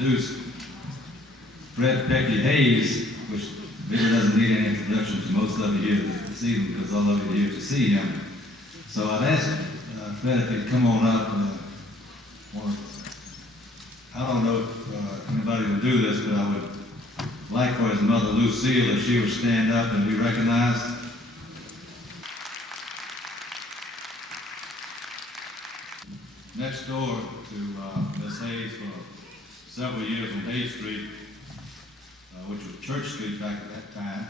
introduce Fred Haise, which really doesn't need any introduction to most of you here this evening because all of you are here to see him. So I'd ask Fred if he'd come on up. I don't know if anybody will do this, but I would like for his mother Lucille, if she would stand up and be recognized. Next door to Miss Haise for several years on Hay Street, which was Church Street back at that time,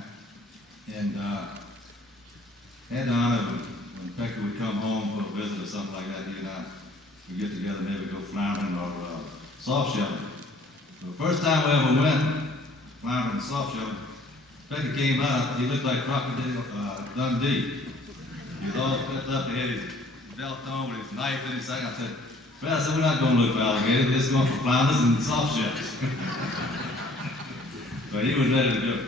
and had the honor when Pekka would come home for a visit or something like that, he and I would get together, maybe go floundering or soft shelling. The first time we ever went floundering and soft shelling, Pekka came out, he looked like Crocodile Dundee. He was all put up, he had his belt on with his knife in his hand. I said, Fred, I said, we're not going to look for alligators, we're just going for flounders and soft shells. But he was ready to do it.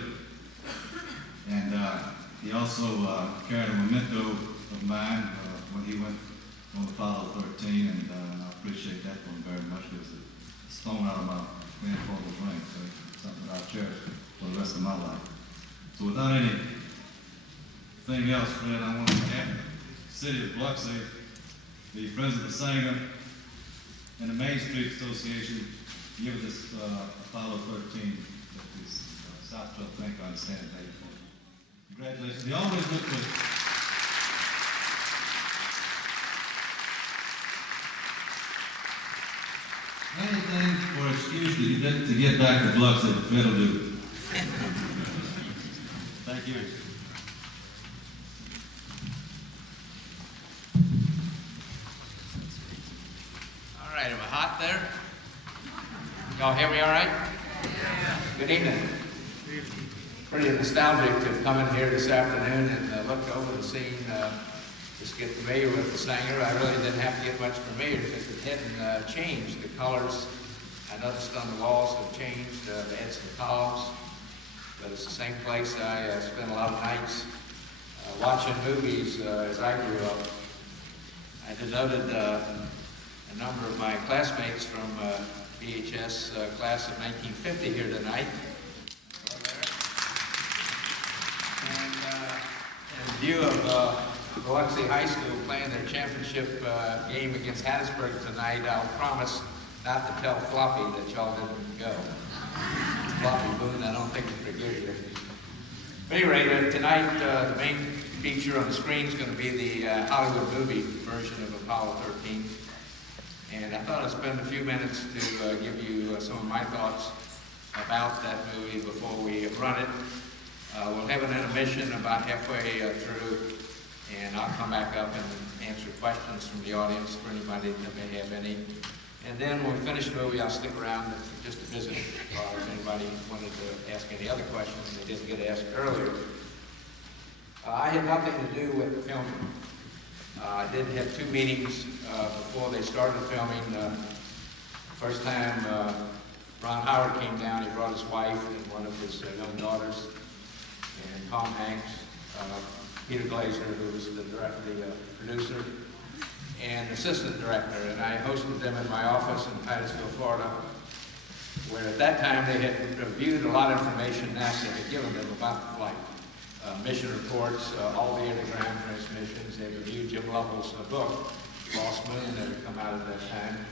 And he also carried a memento of mine when he went on Apollo 13, and I appreciate that one very much. It was a stone out of my grandfather's ring, so it's something that I'll cherish for the rest of my life. So without anything else, Fred, I want to thank the city of Biloxi, the Friends of the Singer, and the Main Street Association give this Apollo 13 that this South Club Bank on stand paid for. Congratulations. You always look good. Anything for excuse to get back to Biloxi, Fred will do. Thank you. All right, am I hot there? Y'all hear me all right? Yeah. Good evening. Pretty nostalgic to come in here this afternoon and look over the scene, just get familiar with the singer. I really didn't have to get much familiar because it hadn't changed. The colors I noticed on the walls have changed. They had some columns, but it's the same place I spent a lot of nights watching movies as I grew up. I denoted a number of my classmates from VHS class of 1950 here tonight. In view of Biloxi High School playing their championship game against Hattiesburg tonight, I'll promise not to tell Floppy that y'all didn't go. Floppy Boone, I don't think he forgives you. But anyway, tonight the main feature on the screen is going to be the Hollywood movie version of Apollo 13. And I thought I'd spend a few minutes to give you some of my thoughts about that movie before we run it. We'll have an intermission about halfway through, and I'll come back up and answer questions from the audience for anybody that may have any. And then when we finish the movie, I'll stick around just to visit, or if anybody wanted to ask any other questions they didn't get asked earlier. I had nothing to do with the filming. I did have two meetings before they started filming. First time Ron Howard came down, he brought his wife and one of his young daughters, and Tom Hanks, Peter Glazer, who was the producer, and assistant director. And I hosted them in my office in Titusville, Florida, where at that time they had reviewed a lot of information NASA had given them about the flight. Mission reports, all the aircraft transmissions. They reviewed Jim Lovell's book, Lost Moon, that had come out at that time.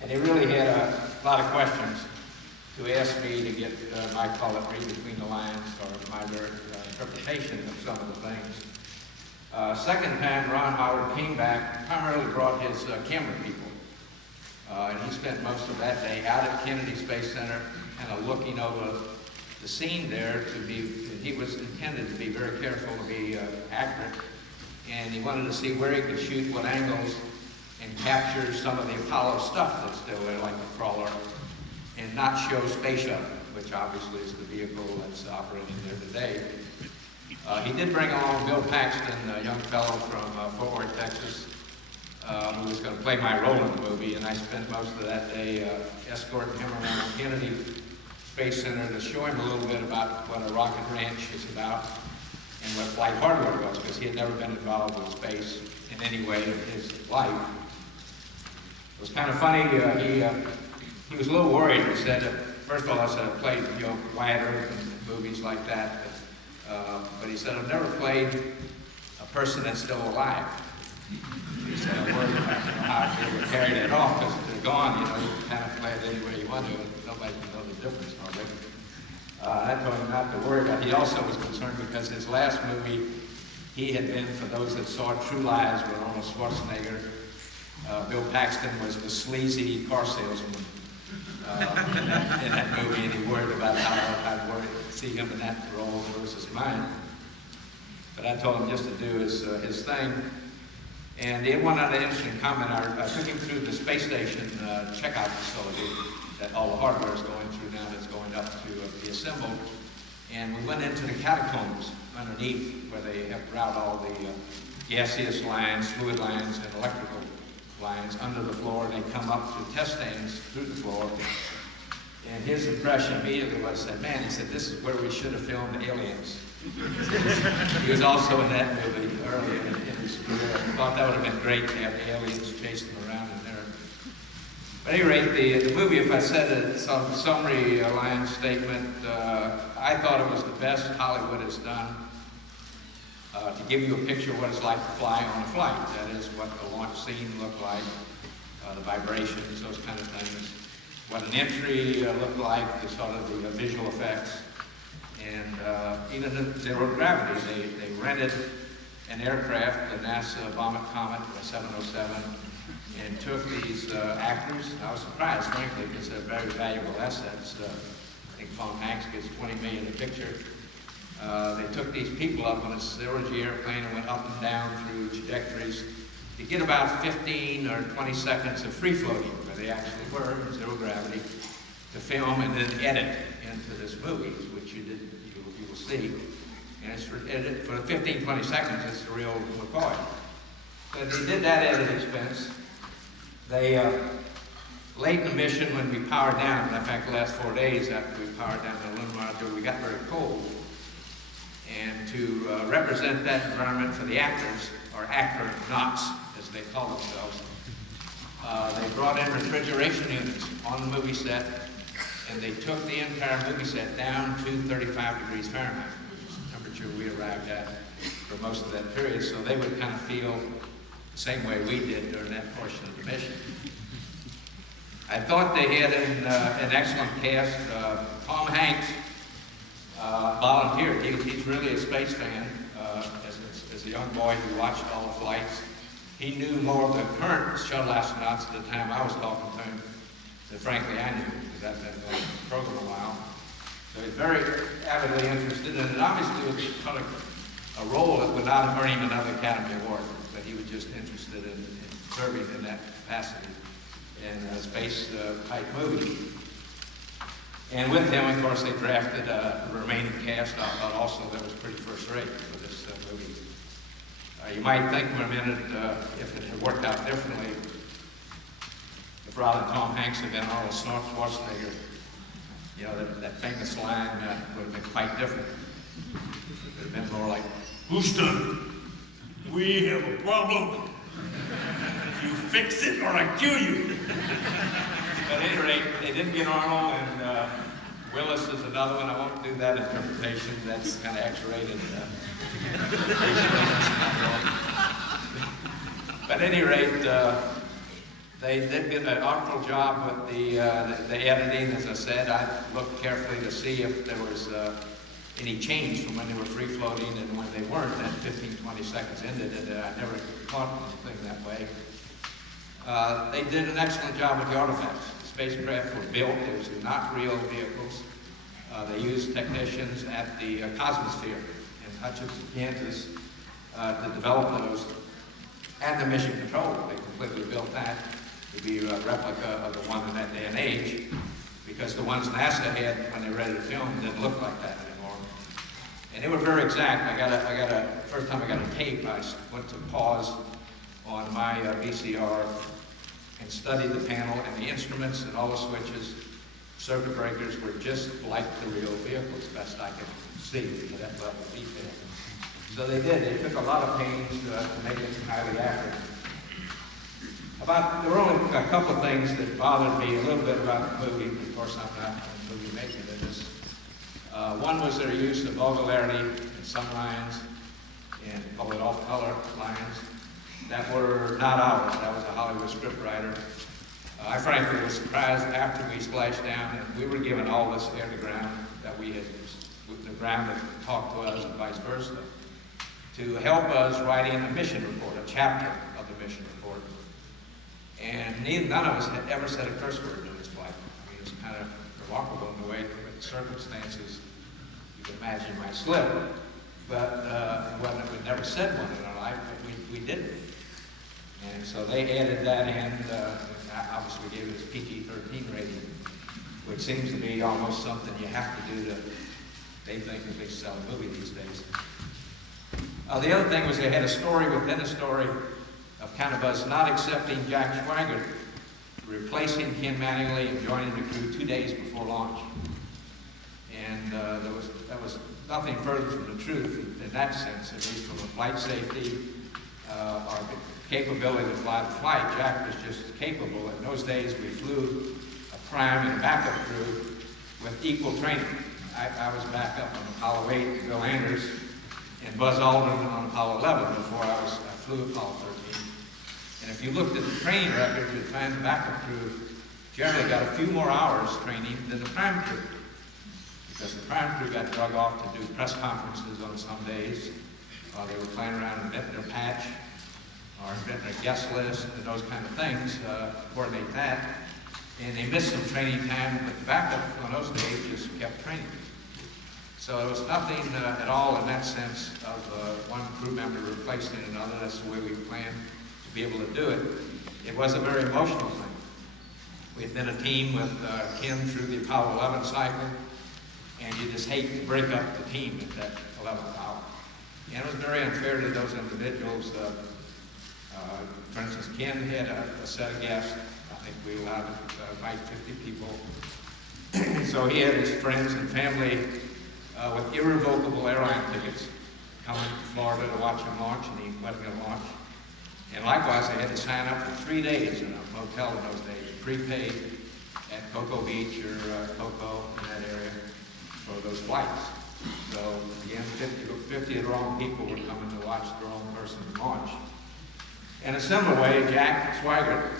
And they really had a lot of questions to ask me to get my call it read between the lines, or my interpretation of some of the things. Second time Ron Howard came back, primarily brought his camera people. And he spent most of that day out at Kennedy Space Center, kind of looking over the scene there to be, he was intended to be very careful to be accurate. And he wanted to see where he could shoot, what angles, and capture some of the Apollo stuff that's still there, like the crawler, and not show Space Shuttle, which obviously is the vehicle that's operating there today. He did bring along Bill Paxton, a young fellow from Fort Worth, Texas, who was going to play my role in the movie, and I spent most of that day escorting him around Kennedy Space Center to show him a little bit about what a rocket ranch is about and what flight hardware was, because he had never been involved with space in any way in his life. It was kind of funny. He he was a little worried. He said, first of all, I said, I played, Wyatt Earp and movies like that, but he said, I've never played a person that's still alive. He said, I'm worried about how they would carry that off, because if they're gone, you can kind of play it any way you want to, and nobody can know the difference already. I told him not to worry about it. He also was concerned because his last movie, he had been, for those that saw True Lies with Arnold Schwarzenegger, Bill Paxton was the sleazy car salesman in that movie, and he worried about how I'd see him in that role versus mine. But I told him just to do his thing. And he had one other interesting comment. I took him through the space station checkout facility that all the hardware is going through now, that's going up to be assembled. And we went into the catacombs underneath where they have route all the gaseous lines, fluid lines, and electrical lines under the floor, and they come up to test stands through the floor. And his impression immediately was, said, man, he said, this is where we should have filmed Aliens. He was also in that movie early in his career. I thought that would have been great to have aliens chasing him around in there. At any rate, the movie, if I said some summary line statement, I thought it was the best Hollywood has done to give you a picture of what it's like to fly on a flight. That is what the launch scene looked like, the vibrations, those kind of things. What an entry looked like, the sort of the visual effects. And even the zero gravity, they rented an aircraft, the NASA Vomit Comet 707, and took these actors. I was surprised, frankly, because they're very valuable assets. I think Tom Hanks gets $20 million a picture. They took these people up on a zero-G airplane and went up and down through trajectories to get about 15 or 20 seconds of free floating, where they actually were in zero gravity, to film and then edit into this movie, which you will see. And it's for 15, 20 seconds, it's the real McCoy. So they did that at an expense. They, late in the mission, when we powered down, in fact, the last 4 days after we powered down the lunar module, we got very cold. And to represent that environment for the actors, or astronauts, as they call themselves, they brought in refrigeration units on the movie set, and they took the entire movie set down to 35 degrees Fahrenheit, which is the temperature we arrived at for most of that period, so they would kind of feel the same way we did during that portion of the mission. I thought they had an excellent cast. Tom Hanks volunteered. He's really a space fan. As a young boy, he watched all the flights. He knew more of the current shuttle astronauts at the time I was talking to him than frankly I knew, because I've been on the program a while. So he's very avidly interested in it. Obviously, it was kind of a role that would not earn him another Academy Award, but he was just interested in serving in that capacity in a space-type movie. And with him, of course, they drafted the remaining cast. I thought also that was pretty first-rate for this movie. You might think for a minute, if it had worked out differently, if rather than Tom Hanks had been Arnold Schwarzenegger, that famous line would have been quite different. It would have been more like, Houston, we have a problem. You fix it or I kill you. But at any rate, they didn't get Arnold, and Willis is another one. I won't do that interpretation. That's kind of X-rated. But at any rate, they did an artful job with the editing. As I said, I looked carefully to see if there was any change from when they were free floating and when they weren't. That 15, 20 seconds ended, and I never caught anything that way. They did an excellent job with the artifacts. The spacecraft were built. Those were not real vehicles. They used technicians at the Cosmosphere in Hutchinson, Kansas, to develop those. And the mission control, they completely built that to be a replica of the one in that day and age, because the ones NASA had when they were ready to film didn't look like that anymore. And they were very exact. First time I got a tape, I went to pause on my VCR and studied the panel, and the instruments and all the switches, circuit breakers were just like the real vehicles, best I could see at that level of detail. So they did. They took a lot of pains to make it highly accurate. There were only a couple of things that bothered me a little bit about the movie. Of course, I'm not a movie maker in this. One was their use of vulgarity in some lines, and call it off-color lines, that were not ours. That was a Hollywood scriptwriter. I frankly was surprised after we splashed down and we were given all this air to ground that we had, the ground that talked to us and vice versa, to help us write in a mission report, a chapter of the mission report. And none of us had ever said a curse word in this flight. I mean, it was kind of remarkable in the way, the circumstances, you can imagine my slip. But we'd never said one in our life, but we didn't. And so they added that in, obviously gave it a PG-13 rating, which seems to be almost something you have to do to, they think, at least sell a movie these days. The other thing was they had a story within a story of kind of us not accepting Jack Swigert, replacing Ken Mattingly and joining the crew 2 days before launch. And that was nothing further from the truth in that sense, at least from a flight safety or capability to fly the flight. Jack was just capable. In those days, we flew a prime and a backup crew with equal training. I was backup on Apollo 8, Bill Anders, and Buzz Aldrin on Apollo 11 before I flew Apollo 13. And if you looked at the training record, you'd find the backup crew generally got a few more hours training than the prime crew. Because the prime crew got drug off to do press conferences on some days while they were playing around and inventing their patch or inventing their guest list and those kind of things, coordinate that. And they missed some training time, but the backup on those days just kept training. So it was nothing at all in that sense of one crew member replacing another. That's the way we planned to be able to do it. It was a very emotional thing. We've been a team with Ken through the Apollo 11 cycle, and you just hate to break up the team at that 11th hour. And it was very unfair to those individuals. For instance, Ken had a set of guests. I think we allowed to invite 50 people. So he had his friends and family with irrevocable airline tickets coming to Florida to watch him launch, and he wasn't going to launch. And likewise, they had to sign up for 3 days in a motel in those days, prepaid at Cocoa Beach or Cocoa in that area for those flights. So again, 50 of the wrong people were coming to watch the wrong person launch. In a similar way, Jack Swigert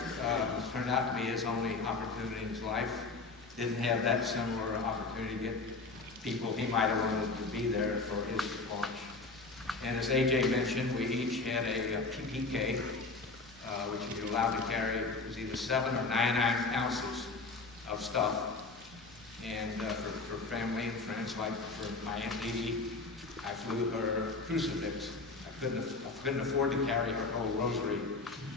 turned out to be his only opportunity in his life. Didn't have that similar opportunity to get people he might have wanted to be there for his launch. And as AJ mentioned, we each had a PPK, which you're allowed to carry. It was either 7 or 9 ounces of stuff. And for family and friends, like for my Aunt Dee, I flew her crucifix. I couldn't afford to carry her whole rosary,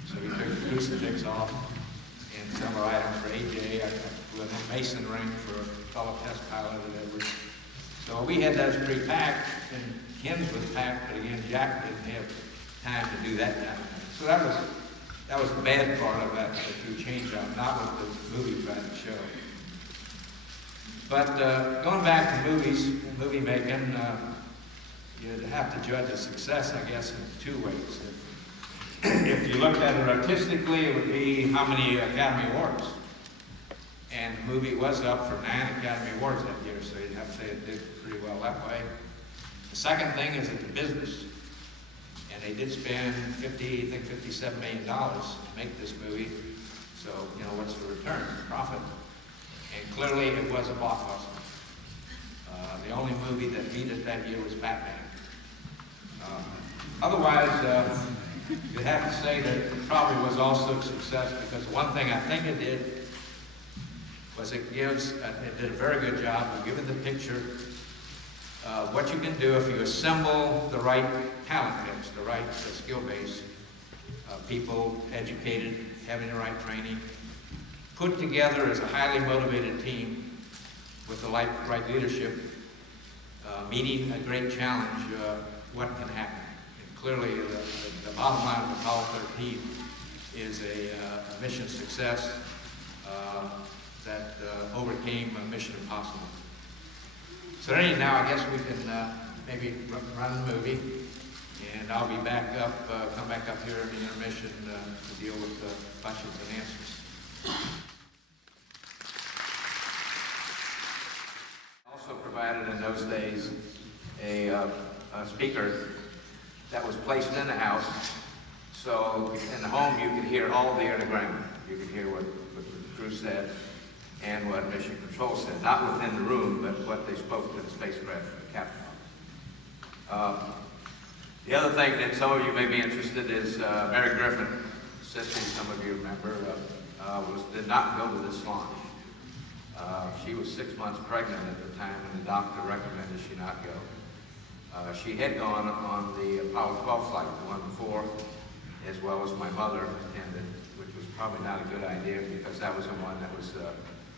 so we took the crucifix off. And similar items for AJ, I flew a Mason ring for a fellow test pilot at Edwards. So we had those pre-packed, and Ken's was packed, but again, Jack didn't have time to do that kind of thing. So that was the bad part of that crew change-out, not what the movie tried to show. But going back to movies, movie making, you'd have to judge a success, I guess, in 2 ways. If you looked at it artistically, it would be how many Academy Awards. And the movie was up for 9 Academy Awards that year, so you'd have to say it did pretty well that way. The second thing is that the business. And they did spend $57 million to make this movie. So, what's the return, profit? And clearly it was a blockbuster. The only movie that beat it that year was Batman. Otherwise, you'd have to say that it probably was also a success, because one thing I think it did was it did a very good job of giving the picture what you can do if you assemble the right talent mix, the right skill base, people educated, having the right training, put together as a highly motivated team with the right leadership, meeting a great challenge, what can happen. And clearly, the bottom line of Apollo 13 is a mission success that overcame Mission Impossible. So now I guess we can maybe run the movie. And I'll be back up, come back up here in the intermission to deal with questions and answers. Also provided in those days a speaker that was placed in the house, so in the home you could hear all the air to ground. You could hear what the crew said and what Mission Control said, not within the room, but what they spoke to the spacecraft from the captain. The other thing that some of you may be interested is Mary Griffin, sister, some of you remember, did not go to this launch. She was 6 months pregnant at the time, and the doctor recommended she not go. She had gone on the Apollo 12 flight, the one before, as well as my mother attended, which was probably not a good idea because that was the one that was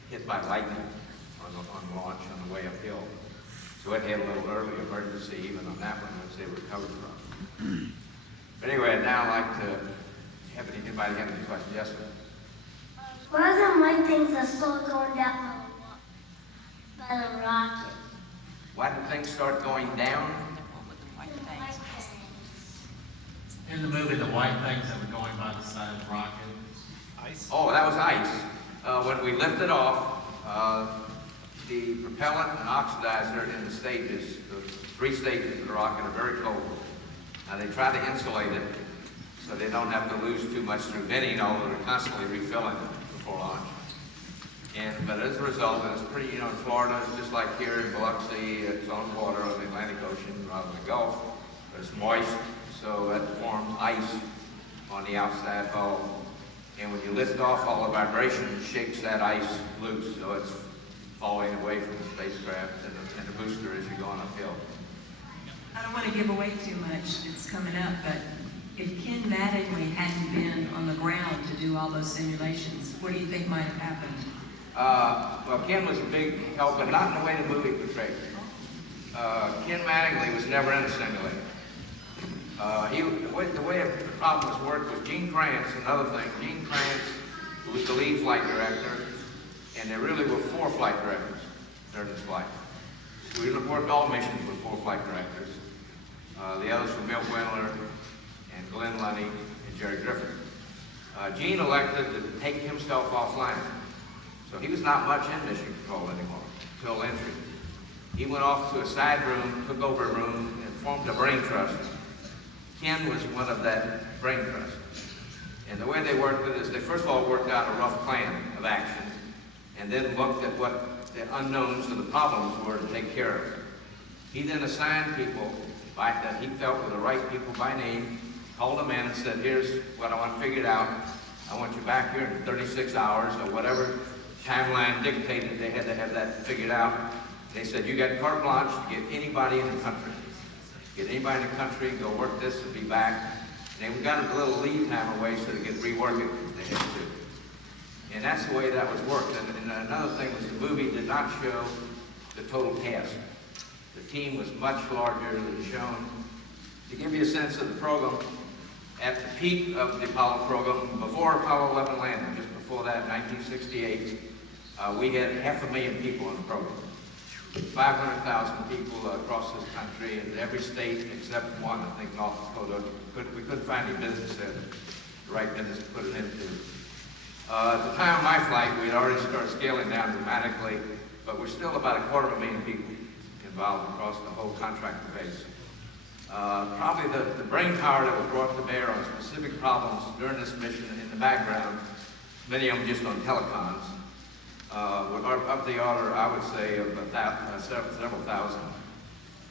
hit by lightning on launch on the way uphill. So it had a little early emergency even on that one, which they recovered from. But anyway, I'd now like to anybody have any questions? Yes, sir? What are the white things that start going down by the rocket? Why did things start going down? In the movie, the white things that were going by the side of the rocket. Ice? Oh, that was ice. When we lifted off, the propellant and oxidizer in the stages, the 3 stages of the rocket are very cold. Now they try to insulate it so they don't have to lose too much through venting, although they're constantly refilling it before launch. But as a result, it's pretty, in Florida, it's just like here in Biloxi, it's on water on the Atlantic Ocean rather than the Gulf, but it's moist, so that forms ice on the outside hull. And when you lift off, all the vibration shakes that ice loose, so it's falling away from the spacecraft and the booster as you're going uphill. I don't want to give away too much, it's coming up, but if Ken Mattingly hadn't been on the ground to do all those simulations, what do you think might have happened? Well, Ken was a big help, but not in the way the movie portrayed. Ken Mattingly was never in a simulator. The way the problems worked was Gene Kranz, another thing. Gene Kranz was the lead flight director, and there really were 4 flight directors during this flight. We worked all missions with 4 flight directors. The others were Milt Wendler and Glenn Lunny and Jerry Griffin. Gene elected to take himself offline. So he was not much in mission control anymore until entry. He went off to a side room, took over a room, and formed a brain trust. Ken was one of that brain trust. And the way they worked it is they first of all worked out a rough plan of action and then looked at what the unknowns and the problems were to take care of. He then assigned people that he felt were the right people by name, called them in and said, here's what I want figured out. I want you back here in 36 hours or whatever timeline dictated. They had to have that figured out. They said, you got carte blanche to get anybody in the country. Get anybody in the country, go work this and be back. And we got a little lead time away so they could rework it if they had to. And that's the way that was worked. And another thing was the movie did not show the total cast. The team was much larger than shown. To give you a sense of the program, at the peak of the Apollo program, before Apollo 11 landed, just before that, 1968, we had 500,000 people in the program. 500,000 people across this country, in every state except one, I think North Dakota. We couldn't find any business there, the right business to put it into. At the time of my flight, we had already started scaling down dramatically, but we're still about 250,000 people involved across the whole contractor base. Probably the brain power that was brought to bear on specific problems during this mission in the background, many of them just on telecoms, were of the order, I would say, of several thousand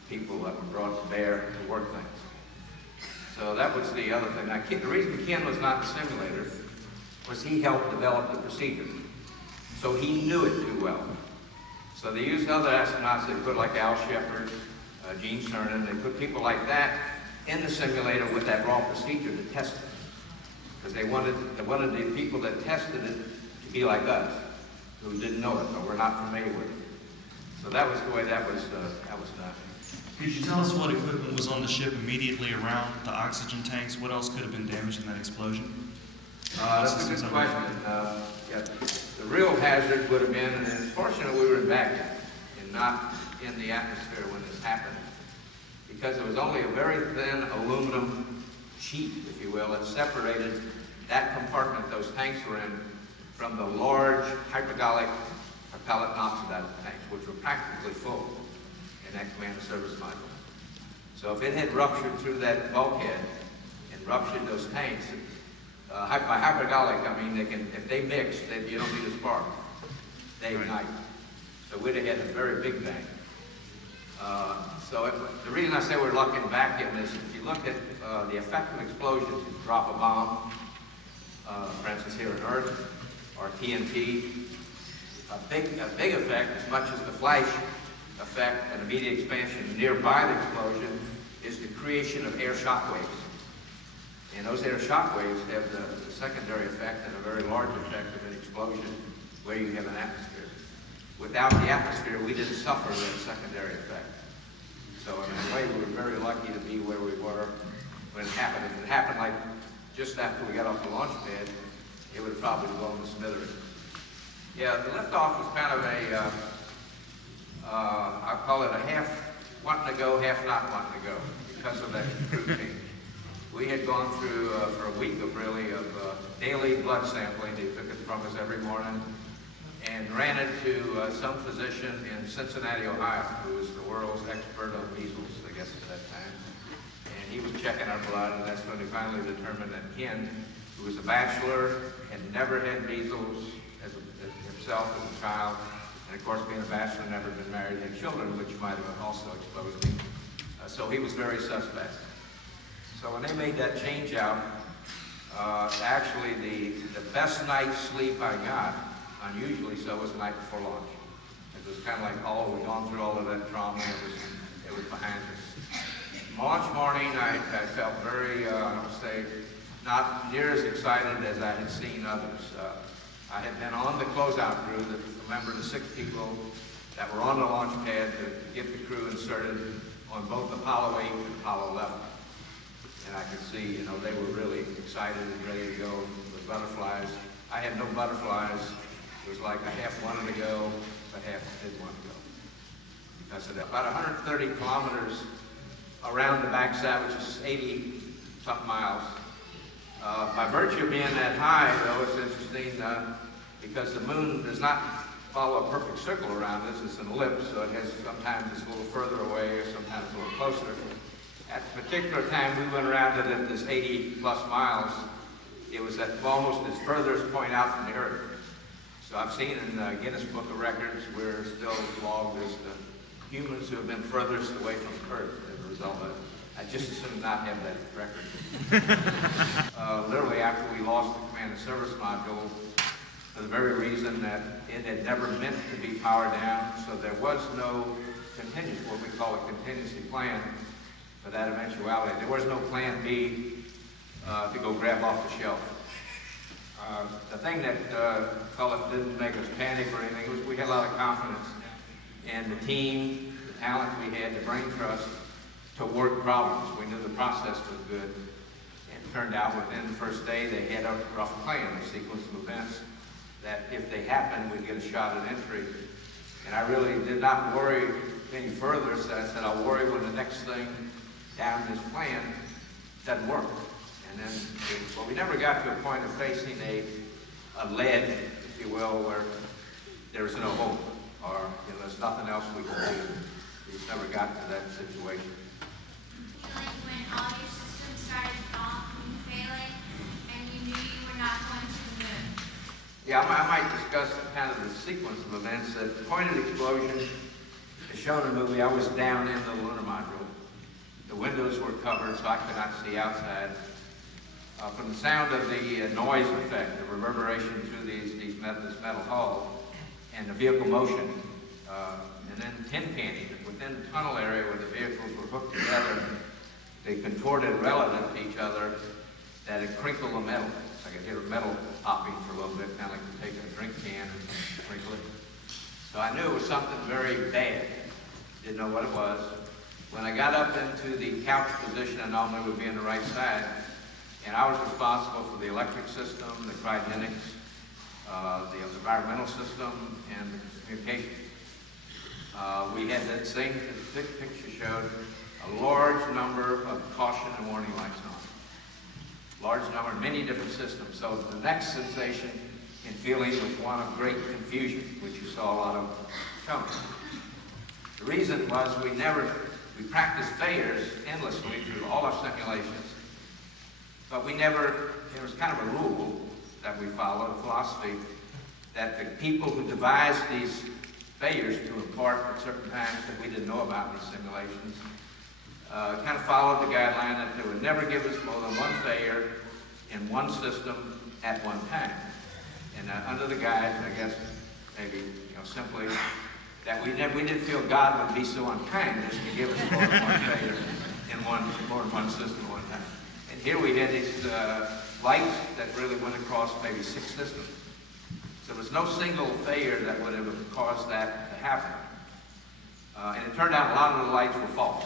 people that were brought to bear to work things. So that was the other thing. Now, the reason Ken was not in the simulator was he helped develop the procedure. So he knew it too well. So they used other astronauts. They put like Al Shepard, Gene Cernan, they put people like that in the simulator with that raw procedure to test it. Because they wanted the people that tested it to be like us, who didn't know it or were not familiar with it. So that was the way that was done. Could you tell us what equipment was on the ship immediately around the oxygen tanks? What else could have been damaged in that explosion? That's a good question. Yeah, the real hazard would have been, and it's fortunate we were in Baghdad and not in the atmosphere when this happened, because there was only a very thin aluminum sheet, if you will, that separated that compartment those tanks were in from the large hypergolic propellant and oxidizer tanks, which were practically full in that command and service module. So if it had ruptured through that bulkhead and ruptured those tanks, by hypergolic, I mean, if they mix, then you don't need a spark. They ignite. So we'd have had a very big bang. The reason I say we're lucky in vacuum is if you look at the effect of explosions, you drop a bomb, for instance here on Earth, or TNT, a big effect, as much as the flash effect and immediate expansion nearby the explosion, is the creation of air shock waves. And those air shock waves have the secondary effect and a very large effect of an explosion where you have an atmosphere. Without the atmosphere, we didn't suffer that secondary effect. So in a way, we were very lucky to be where we were when it happened. If it happened like just after we got off the launch pad, it would have probably blown the smithereens. Yeah, the liftoff was kind of a, I'll call it a half wanting to go, half not wanting to go because of that crew change. We had gone through, for a week of daily blood sampling. They took it from us every morning and ran it to some physician in Cincinnati, Ohio, who was the world's expert on measles, I guess, at that time. And he was checking our blood, and that's when he finally determined that Ken, who was a bachelor, had never had measles himself as a child, and of course, being a bachelor, never been married, had children, which might have also exposed him. So he was very suspect. So when they made that change out, actually the best night's sleep I got, unusually so, was the night before launch. It was kind of like, we'd gone through all of that trauma, it was behind us. Launch morning, I felt very, I would say, not near as excited as I had seen others. I had been on the closeout crew, remember the 6 people that were on the launch pad to get the crew inserted on both Apollo 8 and Apollo 11. And I could see, they were really excited and ready to go with butterflies. I had no butterflies. It was like I half wanted to go, but half didn't want to go. Because of that. About 130 kilometers around the backside, which is 80-something miles. By virtue of being that high, though, it's interesting because the moon does not follow a perfect circle around us. It's an ellipse, so it has sometimes it's a little further away or sometimes a little closer. At a particular time, we went around it at this 80-plus miles. It was at almost its furthest point out from the Earth. So I've seen in the Guinness Book of Records, we're still logged as the humans who have been furthest away from Earth as a result of it. I just as soon not have that record. Literally after we lost the command and service module, for the very reason that it had never meant to be powered down, so there was no contingency, what we call a contingency plan for that eventuality. There was no plan B to go grab off the shelf. The thing that didn't make us panic or anything was we had a lot of confidence in the team, the talent we had, the brain trust to work problems. We knew the process was good. And it turned out within the first day they had a rough plan, a sequence of events that if they happened, we'd get a shot at entry. And I really did not worry any further, so I said, I'll worry when the next thing down this plan doesn't work. And then, we never got to a point of facing a lead, if you will, where there's no hope, or there's nothing else we can do. We just never got to that situation. Like when all your systems started failing, and you knew you were not going to the moon. Yeah, I might discuss kind of the sequence of events. At the point of the explosion, as shown in the movie, I was down in the lunar module. The windows were covered, so I could not see outside. From the sound of the noise effect, the reverberation through this metal hull, and the vehicle motion, and then tin canning within the tunnel area where the vehicles were hooked together, they contorted relative to each other that it crinkled the metal. I could hear metal popping for a little bit, kind of like you're taking a drink can and crinkle it. So I knew it was something very bad. Didn't know what it was. When I got up into the couch position, I normally would be on the right side, and I was responsible for the electric system, the cryogenics, the environmental system, and the communications. We had that same picture showed a large number of caution and warning lights on. Large number, many different systems. So the next sensation and feeling was one of great confusion, which you saw a lot of shown. The reason was we practiced failures endlessly through all our simulations, but there was kind of a rule that we followed, a philosophy, that the people who devised these failures to impart at certain times that we didn't know about in these simulations, kind of followed the guideline that they would never give us more than one failure in one system at one time. And under the guise, I guess, maybe, simply, that we didn't feel God would be so unkind just to give us more than one failure in more than one system at one time. And here we had these lights that really went across maybe 6 systems. So there was no single failure that would have caused that to happen. And it turned out a lot of the lights were false.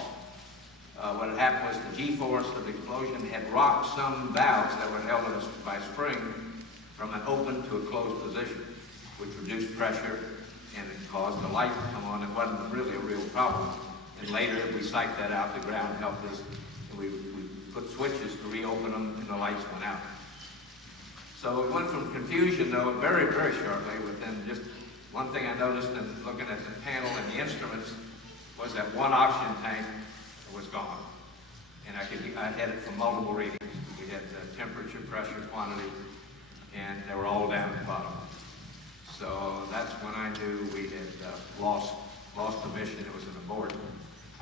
What had happened was the G-force of the explosion had rocked some valves that were held by a spring from an open to a closed position, which reduced pressure and it caused the light to come on. It wasn't really a real problem. And later we psyched that out. The ground helped us, and we put switches to reopen them, and the lights went out. So it went from confusion, though, very, very shortly. Within just one thing I noticed in looking at the panel and the instruments was that one oxygen tank was gone. And I had it from multiple readings. We had temperature, pressure, quantity, and they were all down at the bottom. So that's when I knew we had lost the mission. It was an abort.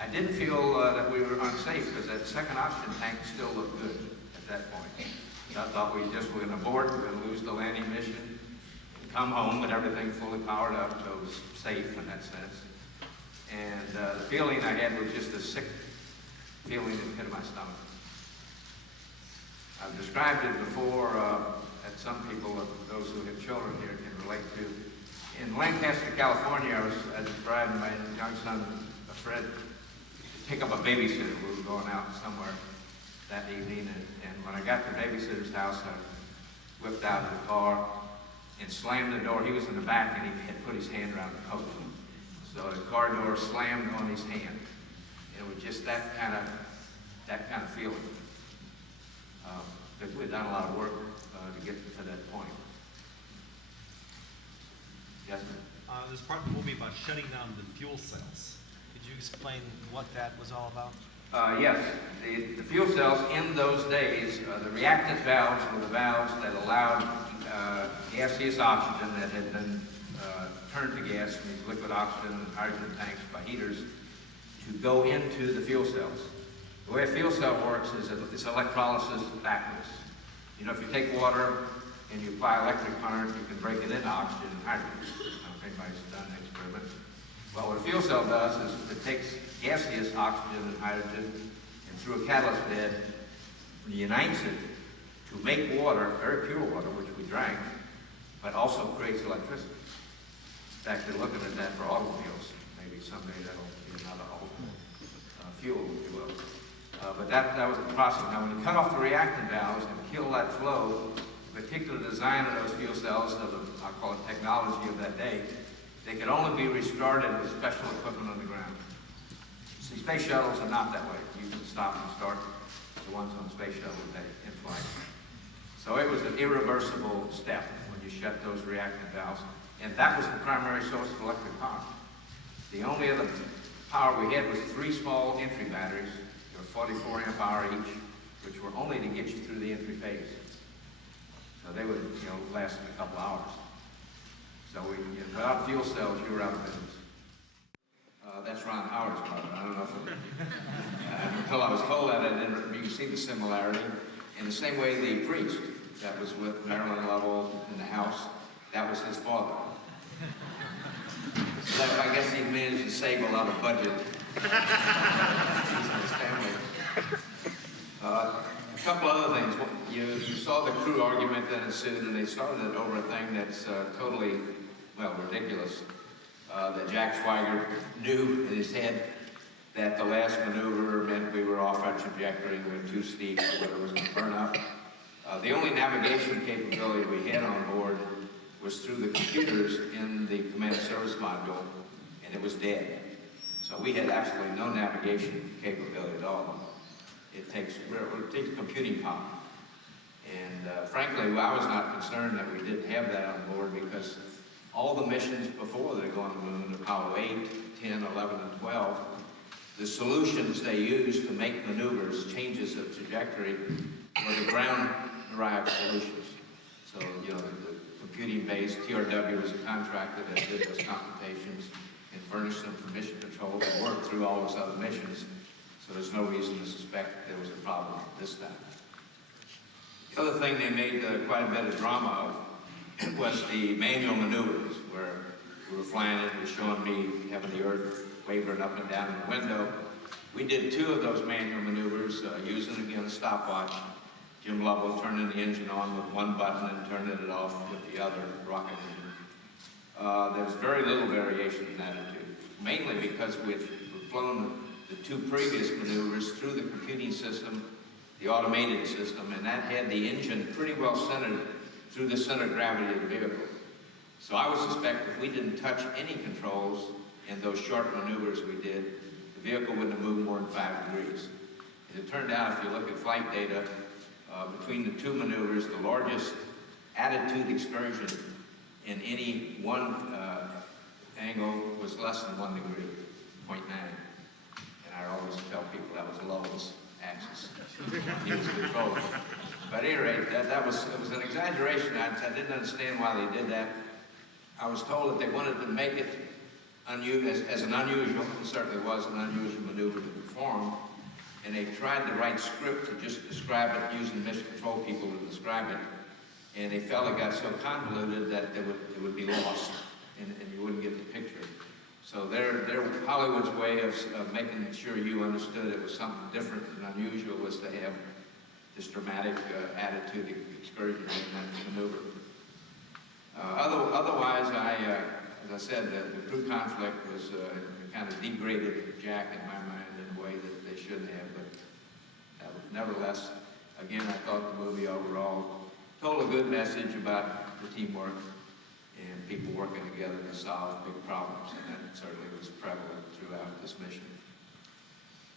I didn't feel that we were unsafe because that second oxygen tank still looked good at that point. I thought we just were going to abort, we were going to lose the landing mission, and come home with everything fully powered up, so it was safe in that sense. And the feeling I had was just a sick feeling in the pit of my stomach. I've described it before that some people, those who have children here, can relate to. In Lancaster, California, I described my young son, Fred, to pick up a babysitter. We were going out somewhere that evening, and when I got to the babysitter's house, I whipped out of the car and slammed the door. He was in the back, and he had put his hand around the coat. So the car door slammed on his hand. It was just that kind of feeling. Because we'd done a lot of work to get to that point. Yes, ma'am? There's part of the movie about shutting down the fuel cells. Could you explain what that was all about? Yes, the fuel cells in those days, the reactant valves were the valves that allowed gaseous oxygen that had been turned to gas from these liquid oxygen and hydrogen tanks by heaters to go into the fuel cells. The way a fuel cell works is it's electrolysis backwards. You know, if you take water and you apply electric current, you can break it into oxygen and hydrogen. I don't know if anybody's done an experiment. Well, what a fuel cell does is it takes gaseous oxygen and hydrogen and through a catalyst bed unites it to make water, very pure water, which we drank, but also creates electricity. In fact, they're looking at that for automobiles. Maybe someday that'll be another alternate fuel, if you will. But that was the process. Now, when you cut off the reactant valves and kill that flow, the particular design of those fuel cells, I'll call it technology of that day, they could only be restarted with special equipment on the ground. See, space shuttles are not that way. You can stop and start the ones on the space shuttle in flight. So it was an irreversible step when you shut those reactant valves. And that was the primary source of electric power. The only other power we had was 3 small entry batteries. They were 44 amp hour each, which were only to get you through the entry phase. So they would, last a couple hours. So without fuel cells, you were out of business. That's Ron Howard's brother. I don't know if until I was told that, you can see the similarity. In the same way, the priest that was with Marilyn Lovell in the house, that was his father. So I guess he managed to save a lot of budget. He's and his family. A couple other things. You saw the crew argument that ensued, and they started it over a thing that's totally, ridiculous. That Jack Swigert knew in his head that the last maneuver meant we were off our trajectory, we were too steep, or whether it was going to burn up. The only navigation capability we had on board was through the computers in the command service module, and it was dead. So we had absolutely no navigation capability at all. It takes computing power. And frankly, I was not concerned that we didn't have that on board, because all the missions before they go on the moon, Apollo 8, 10, 11, and 12, the solutions they used to make maneuvers, changes of trajectory, were the ground-derived solutions. So, you know, the computing-based TRW was a contractor that did those computations and furnished them for mission control and worked through all those other missions. So there's no reason to suspect there was a problem this time. The other thing they made quite a bit of drama of was the manual maneuvers, where we were flying it, it was showing me having the Earth wavering up and down in the window. We did 2 of those manual maneuvers using, again, a stopwatch. Jim Lovell turning the engine on with one button and turning it off with the other rocket engine. There's very little variation in attitude, mainly because we've flown the 2 previous maneuvers through the computing system, the automated system, and that had the engine pretty well centered through the center of gravity of the vehicle. So I would suspect if we didn't touch any controls in those short maneuvers we did, the vehicle wouldn't have moved more than 5 degrees. And it turned out, if you look at flight data, between the 2 maneuvers, the largest attitude excursion in any one angle was less than 1 degree, 0.9. And I always tell people that was Lovell's axis. He was controlling. But at any rate, it was an exaggeration. I didn't understand why they did that. I was told that they wanted to make it as an unusual, and certainly was an unusual maneuver to perform, and they tried to write script to just describe it, using mission control people to describe it, and they felt it got so convoluted that it would be lost, and you wouldn't get the picture. So their Hollywood's way of making sure you understood it was something different and unusual was to have this dramatic attitude excursion in that maneuver. Otherwise, as I said, the crew conflict was kind of degraded Jack in my mind in a way that they shouldn't have, but nevertheless, again, I thought the movie overall told a good message about the teamwork and people working together to solve big problems, and that certainly was prevalent throughout this mission.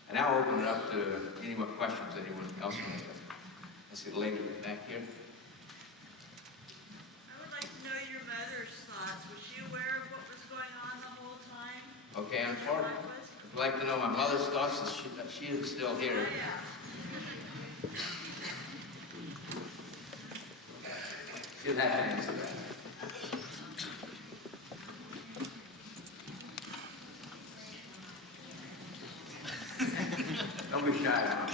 And now I'll open it up to any more questions anyone else may have. I see the lady back here. I would like to know your mother's thoughts. Was she aware of what was going on the whole time? Okay, unfortunately, I'd like to know my mother's thoughts. She is still here. Oh, yeah. She'll have to answer that. Don't be shy, Mom.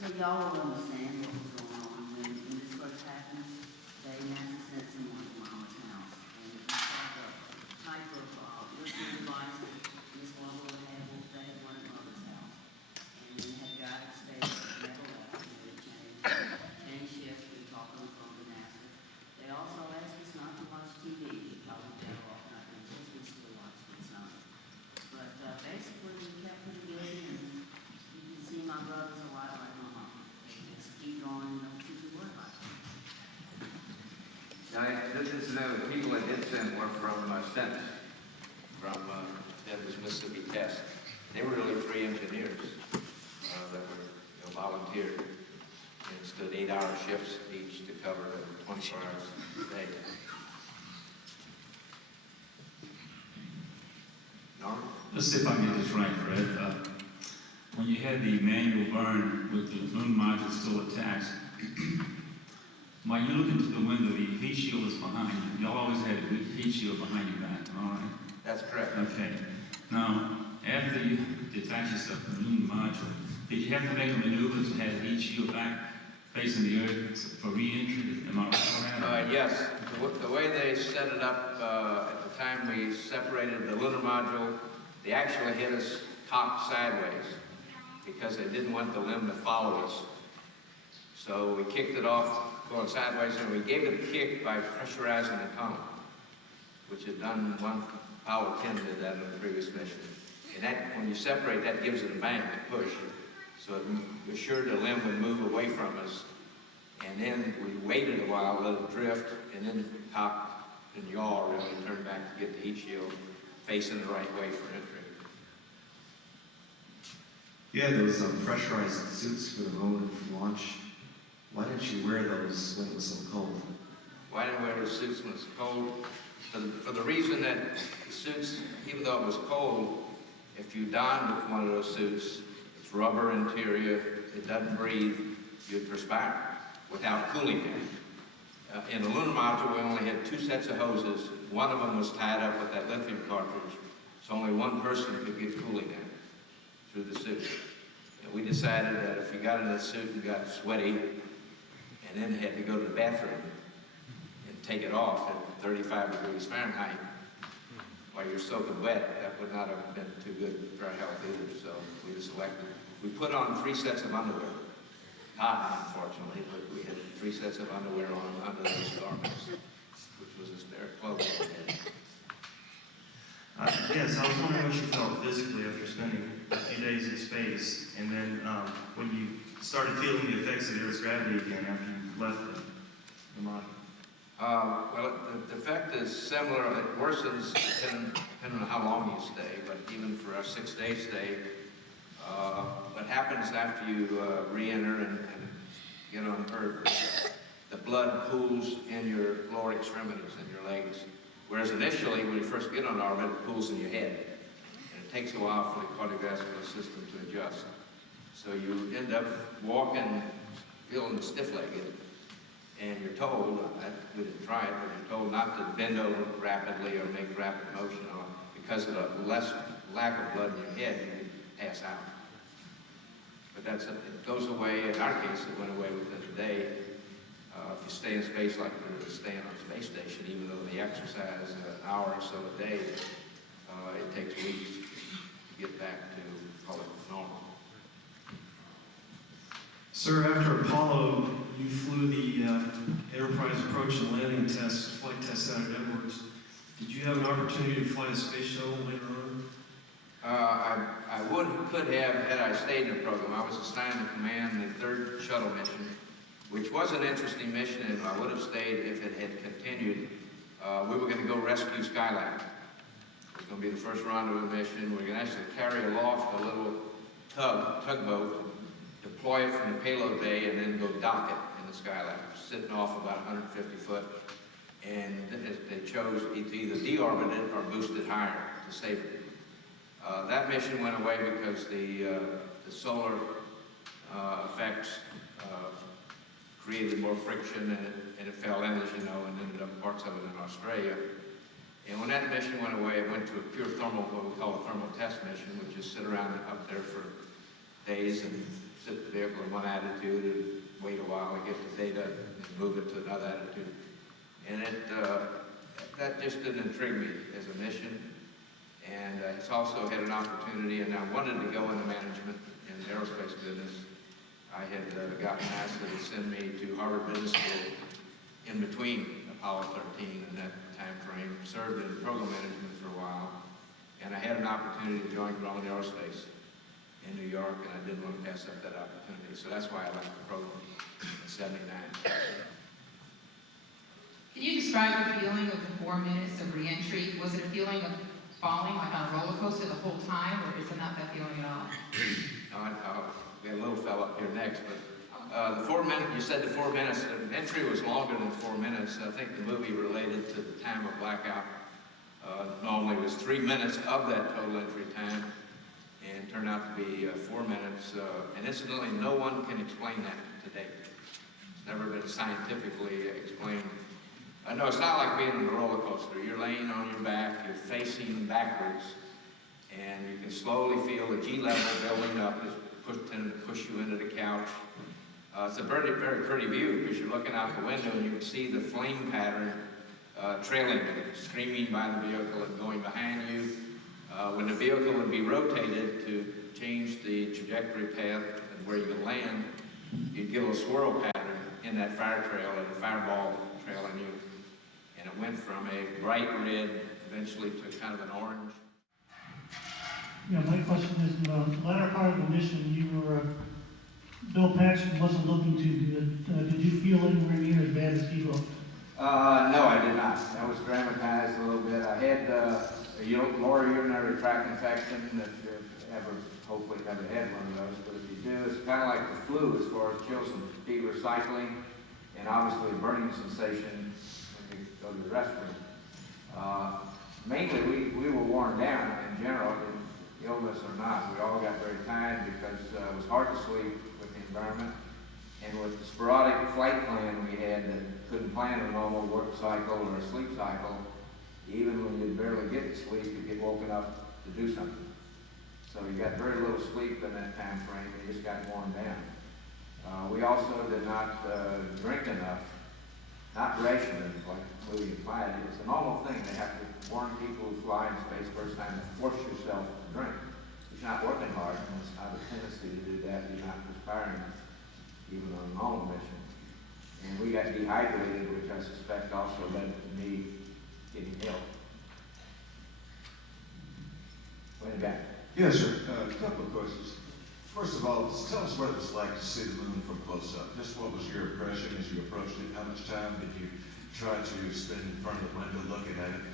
So y'all will understand what was going on when this first happened. They NASA sent someone to Mama's house, and it was like a type of listening device that Miss Lovell had. They had one at Mother's house, and they had a guy that stayed there, never left, and they changed shifts. We talked on the phone to NASA. They also asked us not to watch TV. Probably better off not to, since we still watch it some. But basically, we kept pretty busy, and you can see my brother's a lot like my mom. They just keep going and don't keep the word like that. Now, this is the people that did send were from Stennis, from Denver's Mississippi Test. They were really 3 engineers that were volunteered and stood 8-hour shifts each to cover 24 hours a day. Norm? Let's see if I can get this right, Fred. When you had the manual burn with the moon module still attached, while you look into the window, the heat shield is behind you. Y'all always had a heat shield behind your back, all right? That's correct. Okay. Now, after you detach yourself from the moon module, did you have to make a maneuver to have the heat shield back facing the Earth for re-entry? Am I right? Yes. The way they set it up at the time we separated the lunar module, they actually hit us top sideways because they didn't want the limb to follow us. So we kicked it off going sideways, and we gave it a kick by pressurizing the tunnel, which had done one Apollo 10 did that in the previous mission. And that, when you separate, that gives it a bang to push. So it assured the limb would move away from us. And then we waited a while, let it drift, and then cocked and yaw really, and turn back to get the heat shield facing the right way for entry. You had those pressurized suits for the moon and for launch. Why didn't you wear those when it was so cold? Why didn't we wear the suits when it's cold? For the reason that the suits, even though it was cold, if you donned one of those suits, it's rubber interior, it doesn't breathe, you'd perspire without cooling it. In the lunar module, we only had 2 sets of hoses. One of them was tied up with that lithium cartridge, so only one person could get cooling in through the suit. And we decided that if you got in the suit and got sweaty, and then had to go to the bathroom and take it off at 35 degrees Fahrenheit, while you're soaking wet, that would not have been too good for our health either, so we just elected. We put on 3 sets of underwear. Cotton, unfortunately, but we had 3 sets of underwear on under those garments, which was a spare clothing. Yes, I was wondering what you felt physically after spending a few days in space, and then when you started feeling the effects of the Earth's gravity again after you left the model. Well, the effect is similar. It worsens depending on how long you stay, but even for a 6-day stay, what happens after you re-enter and get on Earth, the blood pools in your lower extremities, in your legs. Whereas initially, when you first get on orbit, it pools in your head. And it takes a while for the cardiovascular system to adjust. So you end up walking, feeling stiff-legged, and you're told, we didn't try it, but you're told not to bend over rapidly or make rapid motion, or because of the lack of blood in your head, you can pass out. But it goes away. In our case, it went away within a day. If you stay in space like we were staying on the space station, even though the exercise an hour or so a day, it takes weeks to get back to, call it, normal. Sir, after Apollo, you flew the Enterprise approach and landing flight test out at Edwards. Did you have an opportunity to fly a space shuttle later on? I could have had I stayed in the program. I was assigned to command the 3rd shuttle mission, which was an interesting mission, and I would have stayed if it had continued. We were going to go rescue Skylab. It was going to be the first rendezvous mission. We were going to actually carry aloft a little tugboat, deploy it from the payload bay, and then go dock it in the Skylab, sitting off about 150 foot. And they chose to either deorbit it or boost it higher to save it. That mission went away because the solar effects created more friction, and it fell in, as you know, and ended up parts of it in Australia. And when that mission went away, it went to a pure thermal, what we call a thermal test mission, which is sit around up there for days and sit the vehicle in one attitude and wait a while to get the data and move it to another attitude. And that just didn't intrigue me as a mission. And it's also had an opportunity, and I wanted to go into management in the aerospace business. I had gotten asked to send me to Harvard Business School in between Apollo 13 and that time frame, served in program management for a while, and I had an opportunity to join Grumman Aerospace in New York, and I didn't want to pass up that opportunity, so that's why I left the program in '79. Can you describe the feeling of the 4 minutes of reentry? Was it a feeling of falling like on a roller coaster the whole time, or is it not that feeling at all? We have a little fellow up here next, but the 4 minutes, you said the 4 minutes, the entry was longer than 4 minutes. I think the movie related to the time of blackout. Normally it was 3 minutes of that total entry time, and turned out to be 4 minutes. And incidentally, no one can explain that today. It's never been scientifically explained. No, it's not like being on a roller coaster. You're laying on your back, you're facing backwards, and you can slowly feel the G level building up. Tend to push you into the couch. It's a very, very pretty view because you're looking out the window and you can see the flame pattern trailing, streaming by the vehicle and going behind you. When the vehicle would be rotated to change the trajectory path and where you can land, you'd get a little swirl pattern in that fire trail and a fireball trailing you. And it went from a bright red eventually to kind of an orange. Yeah, my question is, in the latter part of the mission, you were, Bill Paxton wasn't looking too good. Did you feel anywhere near as bad as he looked? No, I did not. That was dramatized a little bit. I had lower urinary tract infection, if you've ever, hopefully never had one of those, but if you do, it's kind of like the flu as far as chills and fever cycling, and obviously a burning sensation when you go to the restroom. Mainly, we were worn down in general, illness or not. We all got very tired because it was hard to sleep with the environment. And with the sporadic flight plan we had that couldn't plan a normal work cycle or a sleep cycle, even when you barely get to sleep, you get woken up to do something. So you got very little sleep in that time frame, and you just got worn down. We also did not drink enough, not rationing like the movie implied. It's a normal thing. They have to warn people who fly in space first time to force yourself to drink. If you're not working hard, and it's not a tendency to do that, you're not perspiring even on a normal mission. And we got dehydrated, which I suspect also led to me getting ill. Way back. Yes, sir. A couple of questions. First of all, just tell us what it was like to see the moon from close up. Just what was your impression as you approached it? How much time did you try to spend in front of the window looking at it?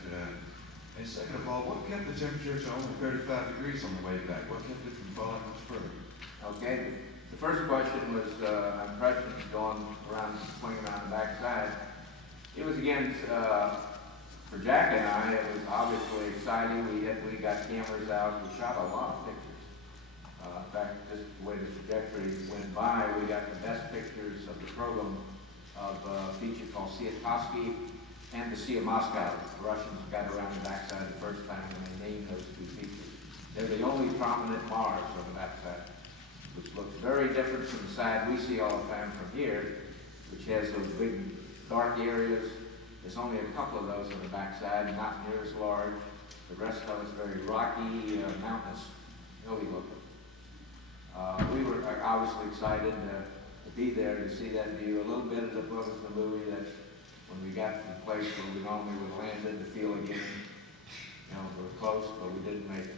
And second of all, what kept the temperature to only 35 degrees on the way back? What kept it from falling much further? Okay. The first question was impressions going around, swinging around the backside. It was again, for Jack and I, it was obviously exciting. We got cameras out. We shot a lot of pictures. In fact, just the way the trajectory went by, we got the best pictures of the program of a feature called Sea of Toski and the Sea of Moscow. The Russians got around the backside the first time when they named those two features. They're the only prominent Mars on the backside, which looks very different from the side we see all the time from here, which has those big dark areas. There's only a couple of those on the backside, not near as large. The rest of it's very rocky, mountainous, hilly looking. We were obviously excited to be there to see that view. A little bit of the book of the movie that when we got to the place where we normally would have landed, to feel again, we're close, but we didn't make it.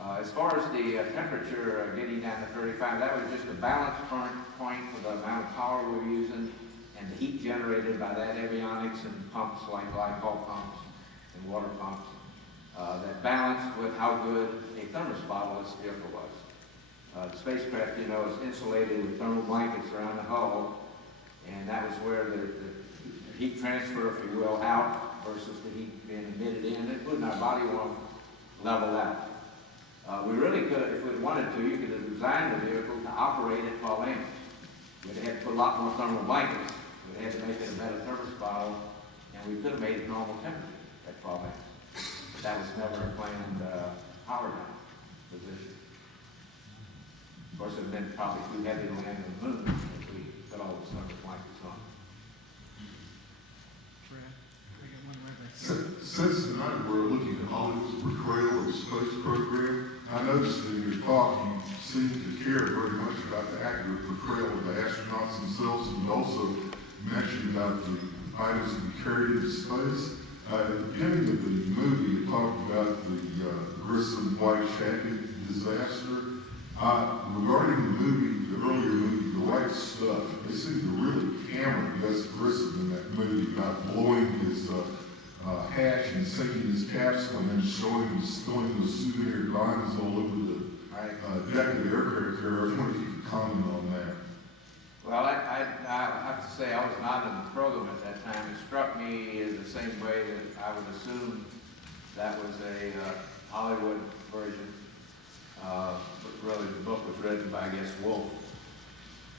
As far as the temperature getting down to 35, that was just a balance point for the amount of power we were using and the heat generated by that avionics and pumps like glycol pumps and water pumps. That balanced with how good a thermostat vehicle was. The spacecraft, is insulated with thermal blankets around the hull, and that was where the heat transfer, if you will, out versus the heat being emitted in. It wouldn't our body want to level out. We really could, if we'd wanted to, you could have designed the vehicle to operate at 12 amps. We'd have had to put a lot more thermal blankets. We'd have to make it a better thermostat, and we could have made it normal temperature at 12 amps. But that was never a planned power down position. Of course, it would have been probably too heavy to land on the moon if we put all the thermal blankets on. Since tonight we're looking at Hollywood's portrayal of the space program, I noticed in your talk you seem to care very much about the accurate portrayal of the astronauts themselves, and you also mentioned about the items to be carried into space. At the beginning of the movie, it talked about the Grissom White Jacket disaster. Regarding the movie, the earlier movie, The Right Stuff, they seem to really hammer Gus Grissom in that movie about blowing his hatch and sinking his capsule and then showing the souvenir diamonds all over the deck of the aircraft carrier. I was wondering if you could comment on that. Well, I have to say I was not in the program at that time. It struck me in the same way that I would assume that was a Hollywood version. But really the book was written by, I guess, Wolf.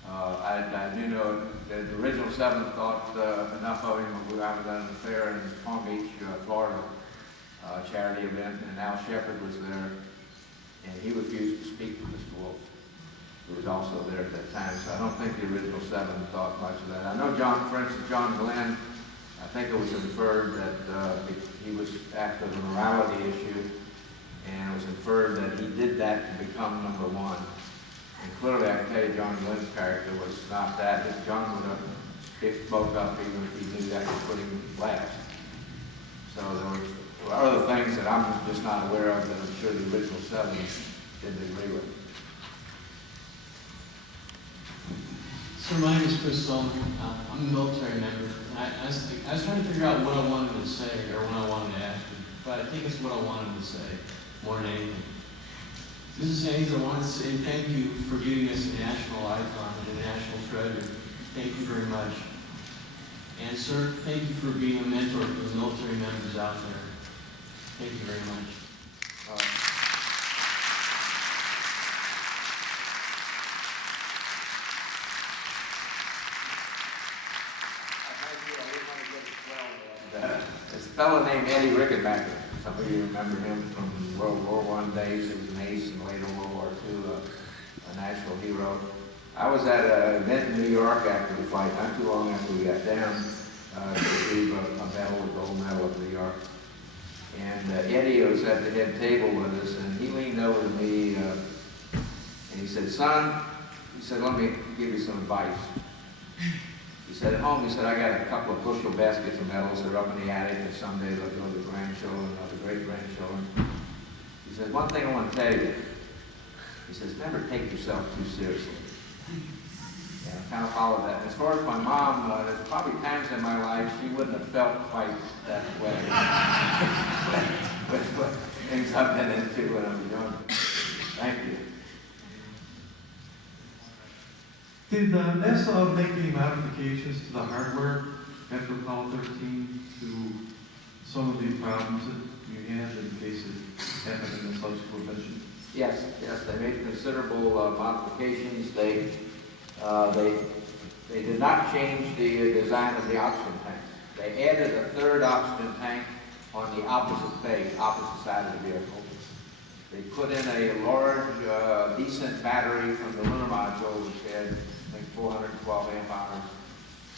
I do know that the original seven thought enough of him. I was at an affair in Palm Beach, Florida, charity event, and Al Shepard was there, and he refused to speak to Mr. Wolf, who was also there at that time. So I don't think the original seven thought much of that. I know for instance, John Glenn, I think it was inferred that he was after the morality issue, and it was inferred that he did that to become number one. And clearly, I can tell you, John Glenn's character was not that. If John would have spoke up even if he knew that was putting him last. So there were other things that I'm just not aware of that I'm sure the original seven didn't agree with. So my name is Chris Solomon. I'm a military member. And I was trying to figure out what I wanted to say or what I wanted to ask you, but I think it's what I wanted to say more than anything. Mrs. Haise, I wanted to say thank you for giving us a national icon and a national treasure. Thank you very much. And sir, thank you for being a mentor for the military members out there. Thank you very much. There's a fellow named Eddie Rickenbacker. Some of you remember him from World War I days. He was an ace in later World War II, a national hero. I was at an event in New York after the flight, not too long after we got down, to receive a medal, a gold medal of New York. And Eddie was at the head table with us, and he leaned over to me, and he said, "Son," he said, "let me give you some advice." He said, "At home," he said, "I got a couple of bushel baskets of medals. They're up in the attic, and someday they'll go to grandchildren, or the great-grandchildren." He said, "One thing I want to tell you," he says, "never take yourself too seriously." And I kind of followed that. And as far as my mom, there's probably times in my life she wouldn't have felt quite that way with what things I've been into when I was young. Thank you. Did NASA make any modifications to the hardware after Apollo 13 to some of the problems that you had in case it happened in the subsequent mission? Yes, they made considerable modifications. They did not change the design of the oxygen tanks. They added a third oxygen tank on the opposite bay, opposite side of the vehicle. They put in a large, decent battery from the lunar module, which had, I think, 412 amp hours.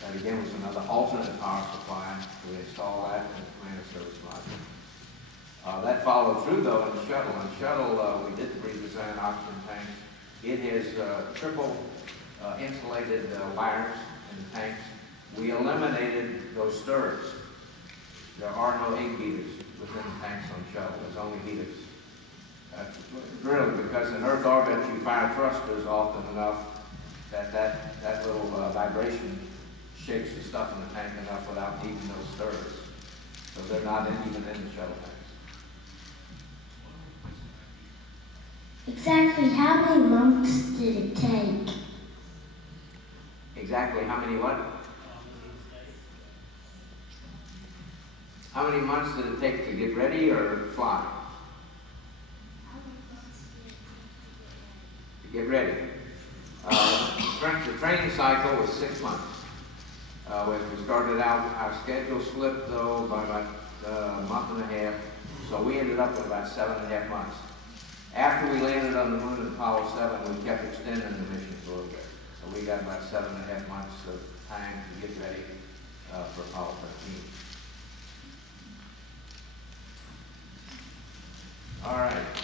That again was another alternate power supply. We installed that in the command service module. That followed through though in the shuttle. In the shuttle, we did redesign oxygen tanks. It has triple insulated wires in the tanks. We eliminated those stirrers. There are no egg beaters within the tanks on the shuttle. There's only heaters. That's really because in Earth orbit you fire thrusters often enough that little vibration shakes the stuff in the tank enough without needing those stirrers. So they're not even in the shuttle tanks. Exactly how many months did it take? Exactly how many what? How many months did it take to get ready or fly? To get ready. The training cycle was 6 months. When we started out, our schedule slipped though by about a month and a half, so we ended up with about 7.5 months. After we landed on the moon in Apollo 7, we kept extending the mission a little bit. So we got about 7.5 months of time to get ready for Apollo 13. All right.